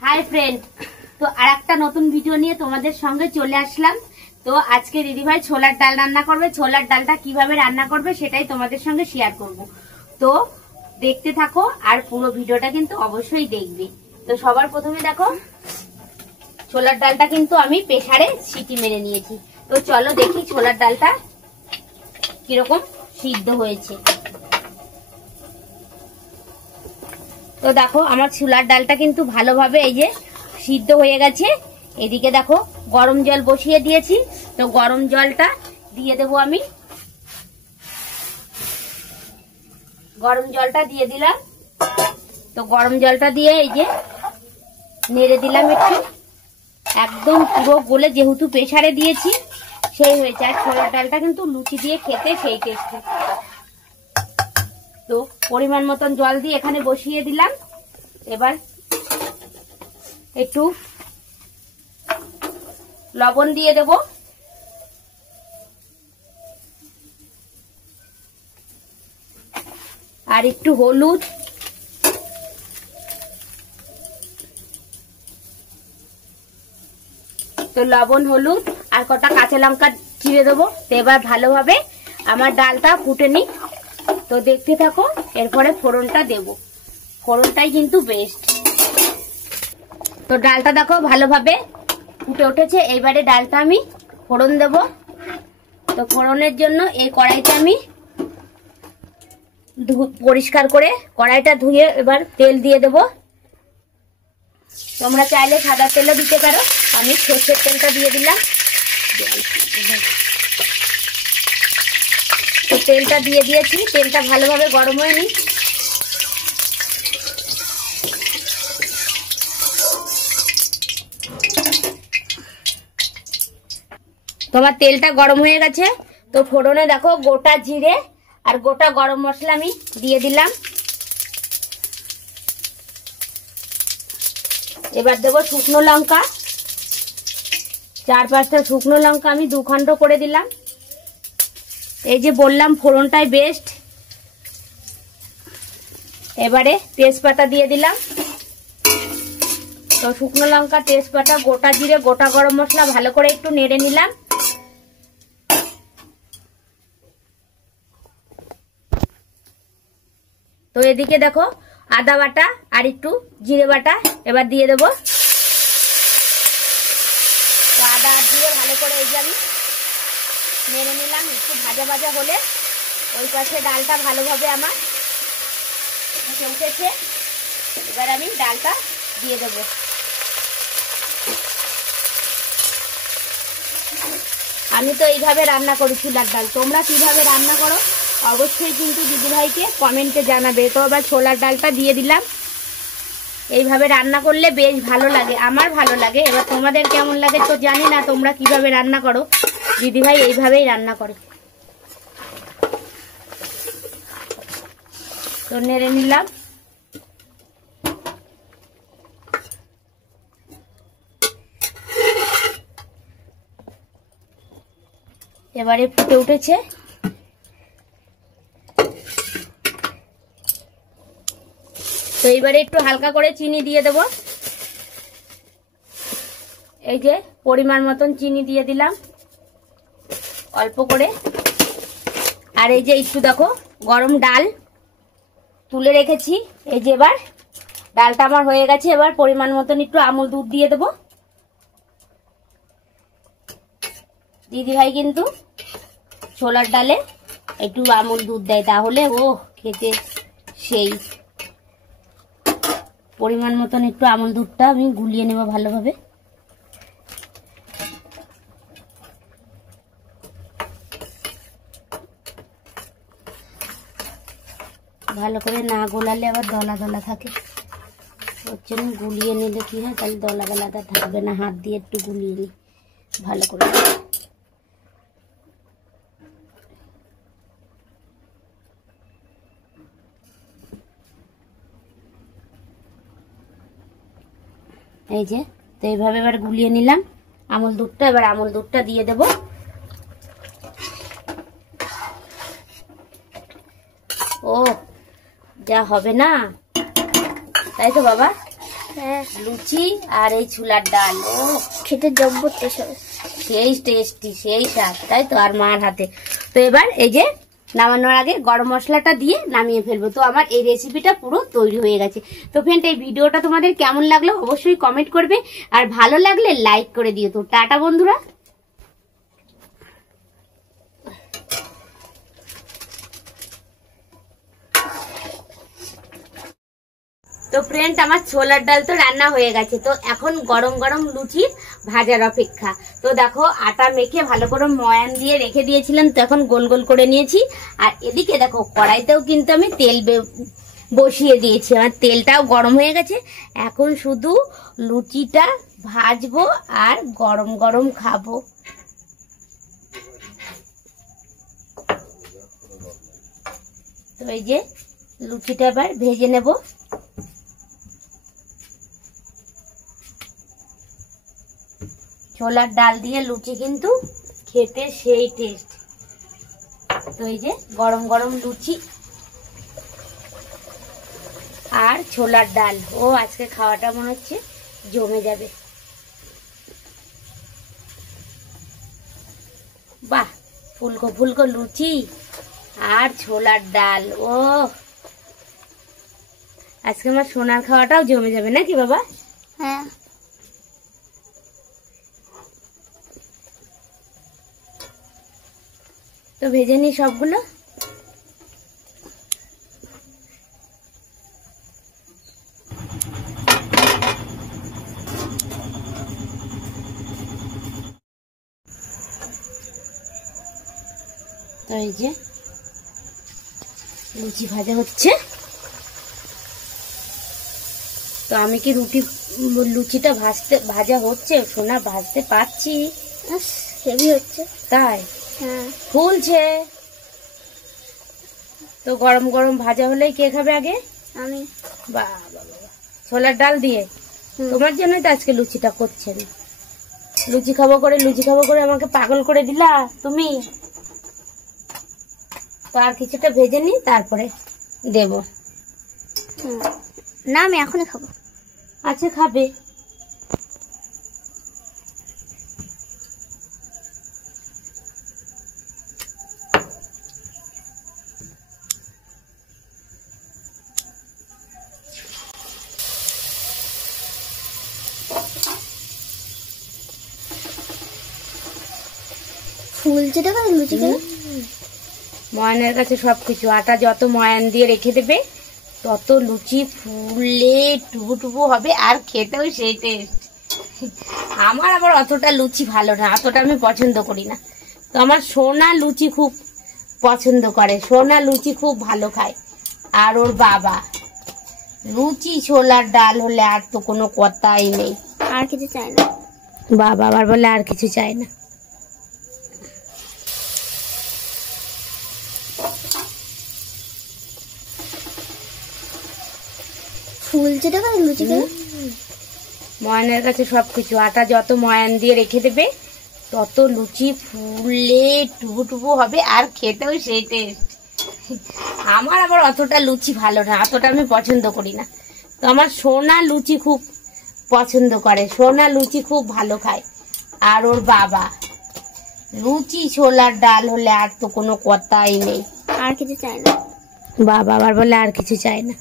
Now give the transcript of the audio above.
Hi friend, तो আরেকটা নতুন ভিডিও নিয়ে তোমাদের সঙ্গে চলে আসলাম। তো আজকে দিদি ভাই ছোলার ডাল রান্না করবে। ছোলার ডালটা কিভাবে রান্না করবে সেটাই তোমাদের সঙ্গে শেয়ার করব। তো দেখতে থাকো আর পুরো ভিডিওটা কিন্তু অবশ্যই দেখবে। তো সবার প্রথমে দেখো ছোলার ডালটা কিন্তু আমি প্রেসারে সিটি মেরে নিয়েছি। তো চলো দেখি ছোলার ডালটা কিরকম সিদ্ধ হয়েছে। তো দেখো আমার ছোলার ডালটা কিন্তু ভালোভাবে এই যে সিদ্ধ হয়ে গেছে। এদিকে দেখো গরম জল বসিয়ে দিয়েছি। তো গরম জলটা দিয়ে দেবো আমি। গরম জলটা দিয়ে দিলাম। তো গরম জলটা দিয়ে এই যে নেড়ে দিলাম একটু। একদম পুরো গলে যেহেতু প্রেসারে দিয়েছি সেই হয়েছে। আর ছোলার ডালটা কিন্তু লুচি দিয়ে খেতে সেই টেস্টি। তো পরিমাণ মতন জল দিয়ে এখানে বসিয়ে দিলাম। এবার একটু লবণ দিয়ে দেব। আর একটু হলুদ, তো লবণ হলুদ আর কটা কাঁচা লঙ্কা চিড়ে দেবো। তো এবার ভালোভাবে আমার ডালটা ফুটে নি। তো দেখতে থাকো, এরপরে ফোড়নটা দেব। ফোড়নটাই কিন্তু বেস্ট। তো ডালটা দেখো ভালোভাবে ফুটে উঠেছে। এইবারে ডালটা আমি ফোড়ন দেব। তো ফোড়নের জন্য এই কড়াইতে আমি পরিষ্কার করে কড়াইটা ধুয়ে এবার তেল দিয়ে দেব। তোমরা চাইলে সাদা তেলও দিতে পারো, আমি সর্ষের তেলটা দিয়ে দিলাম। তো তেলটা দিয়ে দিয়েছি। তেলটা ভালোভাবে গরম হয়ে নি। তোমার তেলটা গরম হয়ে গেছে। তো ফোড়নে দেখো গোটা জিরে আর গোটা গরম মশলা আমি দিয়ে দিলাম। এবার দেবো শুকনো লঙ্কা। 4-5টা শুকনো লঙ্কা আমি 2 খণ্ড করে দিলাম। এই যে বললাম ফোড়নটাই বেস্ট। এবারে তেজপাতা দিয়ে দিলাম। তো শুকনো লঙ্কা, তেজপাতা, গোটা জিরে, গোটা গরম মশলা ভালো করে একটু নেড়ে নিলাম। তো এদিকে দেখো আদা বাটা আর একটু জিরে বাটা এবার দিয়ে দেবো। তো আদা আর জিরে ভালো করে এই যে আমি নেড়ে নিলাম। একটু ভাজা ভাজা হলে ওই পাশে ডালটা ভালোভাবে আমার উঠেছে। এবার আমি ডালটা দিয়ে দেবো। আমি তো এইভাবে রান্না করি ছোলার ডাল। তোমরা কিভাবে রান্না করো অবশ্যই কিন্তু দিদিভাইকে কমেন্টে জানাবে। তো আবার ছোলার ডালটা দিয়ে দিলাম। এইভাবে রান্না করলে বেশ ভালো লাগে, আমার ভালো লাগে। এবার তোমাদের কেমন লাগে তো জানি না, তোমরা কিভাবে রান্না করো। দিদিভাই এইভাবেই রান্না করে। তো নেড়ে নিলাম। এবারে ফুটে উঠেছে। তো এইবারে একটু হালকা করে চিনি দিয়ে দেব। এই যে পরিমাণ মতন চিনি দিয়ে দিলাম অল্প করে। আর এই যে একটু দেখো গরম ডাল তুলে রেখেছি। এই যে এবার ডালটা আমার হয়ে গেছে। এবার পরিমাণ মতন একটু আমুল দুধ দিয়ে দেব। দিদিভাই কিন্তু ছোলার ডালে একটু আমুল দুধ দেয়, তাহলে ও খেতে সেই। পরিমাণ মতন একটু আমুল দুধটা আমি গুলিয়ে নেব ভালোভাবে। ভালো করে না গোলালে আবার দলা দলা থাকে, ওর জন্য গুলিয়ে নিলে কি হয়, তাহলে দলা দলাটা থাকবে না। হাত দিয়ে একটু গুলিয়ে নিই ভালো করে। এই যে তো এইভাবে এবার গুলিয়ে নিলাম আমুল দুধটা। এবার আমুল দুধটা দিয়ে দেব। ও যা হবে না, তাই তো বাবা। লুচি আর এই ছোলার ডাল, ও খেতে জব্বর টেস্ট হবে, সেই টেস্টি, সেই স্বাদ, তাই তো। আর মার হাতে। তো এবার এই যে নামানোর আগে গরম মশলাটা দিয়ে নামিয়ে ফেলবো। তো আমার এই রেসিপিটা পুরো তৈরি হয়ে গেছে। তো ফ্রেন্ড, এই ভিডিওটা তোমাদের কেমন লাগলো অবশ্যই কমেন্ট করবে, আর ভালো লাগলে লাইক করে দিও। তো টাটা বন্ধুরা। তো ফ্রেন্ড, আমার ছোলার ডাল তো রান্না হয়ে গেছে। তো এখন গরম গরম লুচি ভাজার অপেক্ষা। তো দেখো, আটা মেখে ভালো করে ময়ান দিয়ে রেখে দিয়েছিলাম, তো এখন গোল গোল করে নিয়েছি। আর এদিকে দেখো, কড়াইতেও কিন্তু আমি তেল বসিয়ে দিয়েছি, আমার তেলটাও গরম হয়ে গেছে। এখন শুধু লুচিটা ভাজবো আর গরম গরম খাবো। তো এই যে লুচিটা এবার ভেজে নেব। ছোলার ডাল দিয়ে লুচি কিন্তু খেতে সেই টেস্ট। তো এই যে গরম গরম লুচি আর ছোলার ডাল, ও আজকে খাওয়াটা মনে হচ্ছে জমে যাবে। বাহ, ফুলকো ফুলকো লুচি আর ছোলার ডাল, ও আজকে আমার সোনার খাওয়াটাও জমে যাবে নাকি বাবা? হ্যাঁ। তো ভেজে নি সবগুলো। তো এই যে লুচি ভাজা হচ্ছে। তো আমি কি লুচিটা ভাজা হচ্ছে সোনা, ভাজতে পারছি, হেভি হচ্ছে তাই? হ্যাঁ, ফুলছে। তো গরম গরম ভাজা হলেই কে খাবে আগে? আমি। বাবা, ছোলার ডাল দিয়ে তোমার জন্যই তো আজকে লুচিটা করছেন। লুচি খাবো করে আমাকে পাগল করে দিলা তুমি। তো আর কিছুটা ভেজে নি, তারপরে দেব। না, আমি এখনই খাবো। আচ্ছা, খাবে। ফুলছে দেখো লুচি গুলো। ময়ানের কাছে সবকিছু, আটা যত ময়ান দিয়ে রেখে দেবে তত লুচি ফুলে টুবু টুবু হবে, আর খেতেও সেই টেস্ট। আমার আবার অতটা লুচি ভালো না, অতটা আমি পছন্দ করি না। তো আমার সোনা লুচি খুব পছন্দ করে, সোনা লুচি খুব ভালো খায়। আর ওর বাবা লুচি ছোলার ডাল হলে আর তো কোনো কথাই নেই, আর কিছু চাই না। বাবা আবার বলে আর কিছু চাই না। ফুলছে দেখো লুচি গুলো। ময়ানের কাছে সবকিছু, আটা যত ময়ান দিয়ে রেখে দেবে তত লুচি ফুলে টুবু টুবু হবে, আর খেতেও সেই টেস্ট। আমার আবার অতটা লুচি ভালো না, অতটা আমি পছন্দ করি না। তো আমার সোনা লুচি খুব পছন্দ করে, সোনা লুচি খুব ভালো খায়। আর ওর বাবা লুচি ছোলার ডাল হলে আর তো কোনো কথাই নেই, আর কিছু চাই না। বাবা আবার বলে আর কিছু চাই না।